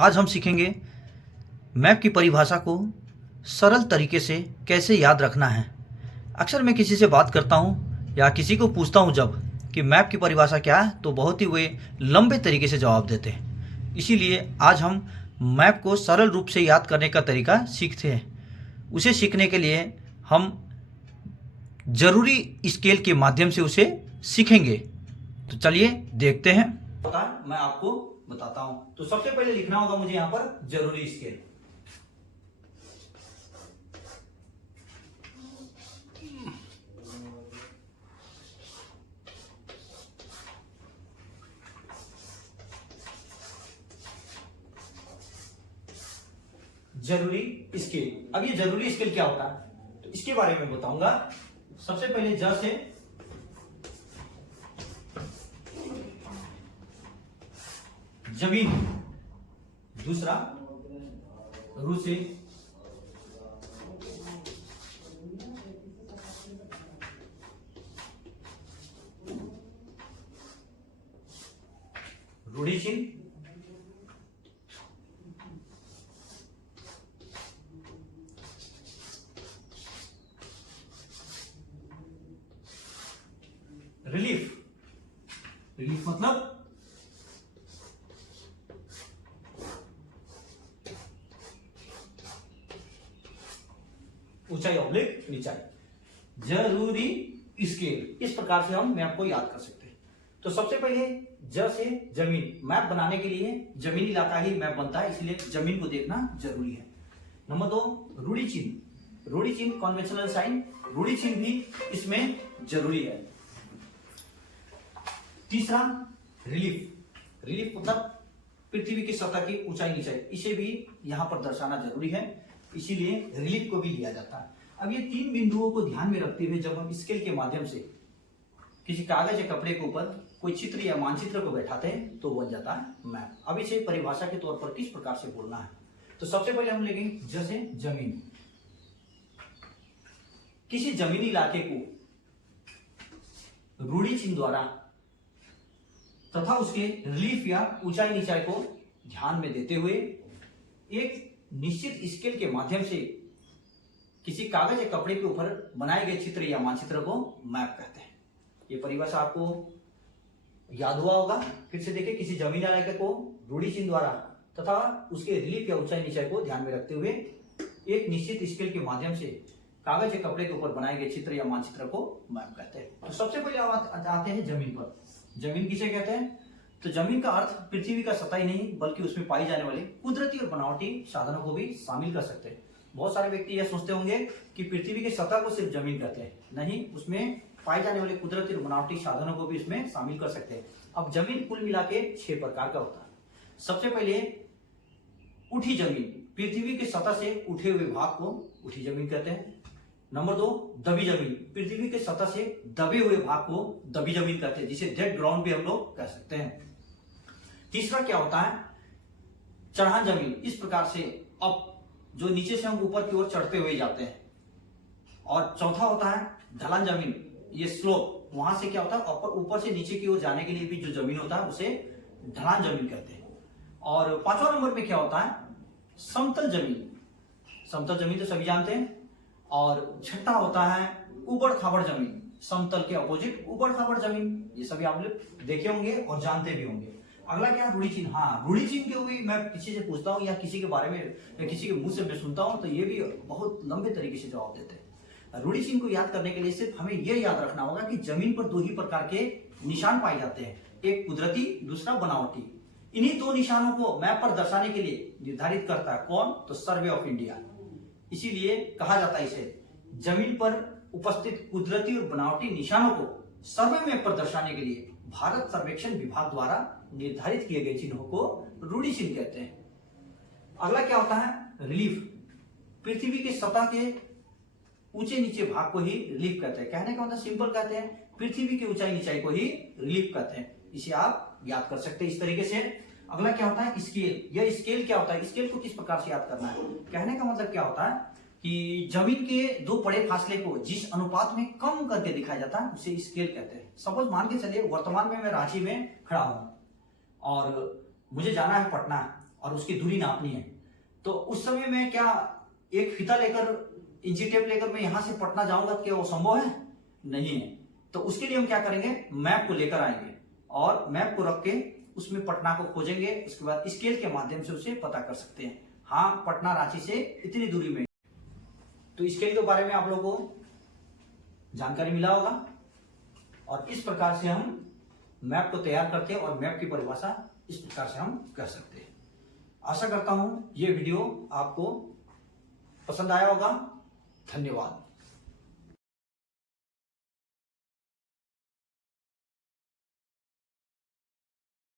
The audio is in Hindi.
आज हम सीखेंगे मैप की परिभाषा को सरल तरीके से कैसे याद रखना है। अक्सर मैं किसी से बात करता हूँ या किसी को पूछता हूँ जब कि मैप की परिभाषा क्या है, तो बहुत ही वे लंबे तरीके से जवाब देते हैं। इसीलिए आज हम मैप को सरल रूप से याद करने का तरीका सीखते हैं। उसे सीखने के लिए हम जरूरी स्केल के माध्यम से उसे सीखेंगे। तो चलिए देखते हैं। मैं आपको बताता हूं। तो सबसे पहले लिखना होगा मुझे यहां पर जरूरी स्केल। जरूरी स्केल। अब ये जरूरी स्केल क्या होता है तो इसके बारे में बताऊंगा। सबसे पहले ज से जमीन, दूसरा रू से रूढ़ी चिन्ह, रिलीफ। रिलीफ मतलब ऊंचाई ऑब्लिक नीचाई। जरूरी स्केल, इस प्रकार से हम मैप को याद कर सकते हैं। तो सबसे पहले ज से जमीन। मैप बनाने के लिए जमीनी इलाका ही मैप बनता है, इसलिए जमीन को देखना जरूरी है। नंबर 2 रूढ़ी चिन्ह। रूढ़ी चिन्ह कन्वेंशनल साइन, रूढ़ी चिन्ह भी इसमें जरूरी है। तीसरा रिलीफ। रिलीफ मतलब पृथ्वी की सतह की ऊंचाई नीचाई, इसे भी यहां पर दर्शाना जरूरी है, इसीलिए रिलीफ को भी लिया जाता है। अब ये तीन बिंदुओं को ध्यान में रखते हुए जब हम स्केल के माध्यम से किसी कागज या कपड़े के ऊपर कोई चित्र या मानचित्र को बैठाते हैं तो बन जाता है मैप। अब इसे परिभाषा के तौर पर किस प्रकार से बोलना है, तो सबसे पहले हम लेंगे जैसे जमीन। किसी जमीनी इलाके को रूढ़ी चिन्ह द्वारा तथा उसके रिलीफ या ऊंचाई नीचाई को ध्यान में देते हुए एक निश्चित स्केल के माध्यम से किसी कागज या कपड़े के ऊपर बनाए गए चित्र या मानचित्र को मैप कहते हैं। ये परिभाषा आपको याद हुआ होगा। फिर से देखिए, किसी जमीन इलाके को रूढ़ी चिन्ह द्वारा तथा उसके रिलीफ या ऊंचाई नीचाई को ध्यान में रखते हुए एक निश्चित स्केल के माध्यम से कागज या कपड़े के ऊपर बनाए गए चित्र या मानचित्र को मैप कहते हैं। तो सबसे पहले आते हैं जमीन पर। जमीन किसे कहते हैं, तो जमीन का अर्थ पृथ्वी का सतह ही नहीं बल्कि उसमें पाई जाने वाली कुदरती और बनावटी साधनों को भी शामिल कर सकते हैं। बहुत सारे व्यक्ति यह सोचते होंगे कि पृथ्वी की सतह को सिर्फ जमीन कहते हैं, नहीं, उसमें पाई जाने वाले कुदरती और बनावटी साधनों को भी इसमें शामिल कर सकते हैं। अब जमीन कुल मिला के 6 प्रकार का होता है। सबसे पहले उठी जमीन, पृथ्वी की सतह से उठे हुए भाग को उठी जमीन कहते हैं। नंबर 2 दबी जमीन, पृथ्वी के सतह से दबे हुए भाग को दबी जमीन कहते हैं, जिसे डेड ग्राउंड भी हम लोग कह सकते हैं। तीसरा क्या होता है, चढ़ान जमीन, इस प्रकार से अब जो नीचे से हम ऊपर की ओर चढ़ते हुए जाते हैं। और चौथा होता है ढलान जमीन, ये स्लोप, वहां से क्या होता है ऊपर से नीचे की ओर जाने के लिए भी जो जमीन होता है उसे ढलान जमीन कहते हैं। और 5वां नंबर पे क्या होता है, समतल जमीन। समतल जमीन तो सभी जानते हैं। और छठा होता है उबड़ खाबड़ जमीन, समतल के अपोजिट उबड़ खाबड़ जमीन। ये सभी आप लोग देखे होंगे और जानते भी होंगे। अगला क्या है, रूढ़ी चिन्ह। हाँ, रूढ़ी चिन्ह के भी मैं किसी से पूछता हूँ या किसी के बारे में या किसी के मुंह से मैं सुनता हूँ तो ये भी बहुत लंबे तरीके से जवाब देते हैं। रूढ़ी चिन्ह को याद करने के लिए सिर्फ हमें यह याद रखना होगा कि जमीन पर 2 ही प्रकार के निशान पाए जाते हैं, एक कुदरती, दूसरा बनावटी। इन्हीं 2 निशानों को मैप पर दर्शाने के लिए निर्धारित करता है कौन, तो सर्वे ऑफ इंडिया। इसीलिए कहा जाता है इसे, जमीन पर उपस्थित कुदरती और बनावटी निशानों को सर्वे मैप पर दर्शाने के लिए भारत सर्वेक्षण विभाग द्वारा निर्धारित किए गए चिन्हों को रूढ़ी चिन्ह कहते हैं। अगला क्या होता है, रिलीफ। पृथ्वी की सतह के ऊंचे नीचे भाग को ही रिलीफ कहते हैं। कहने का मतलब सिंपल कहते हैं, पृथ्वी की ऊंचाई नीचाई को ही रिलीफ कहते हैं। इसे आप याद कर सकते हैं इस तरीके से। अगला क्या होता है, स्केल। यह स्केल क्या होता है, स्केल को किस प्रकार से याद करना है। कहने का मतलब क्या होता है कि जमीन के 2 बड़े फासले को जिस अनुपात में कम करके दिखाया जाता है उसे स्केल कहते हैं। सपोज मान के चलिए वर्तमान में मैं रांची में खड़ा हूं और मुझे जाना है पटना, और उसकी दूरी नापनी है। तो उस समय में क्या एक फीता लेकर, इंची टेप लेकर मैं यहां से पटना जाऊंगा, क्या वो संभव है? नहीं है। तो उसके लिए हम क्या करेंगे, मैप को लेकर आएंगे और मैप को रख के उसमें पटना को खोजेंगे। उसके बाद स्केल के माध्यम से उसे पता कर सकते हैं, हाँ पटना रांची से इतनी दूरी में। तो स्केल के बारे में आप लोगों को जानकारी मिला होगा और इस प्रकार से हम मैप को तैयार करते हैं और मैप की परिभाषा इस प्रकार से हम कर सकते हैं। आशा करता हूं ये वीडियो आपको पसंद आया होगा। धन्यवाद।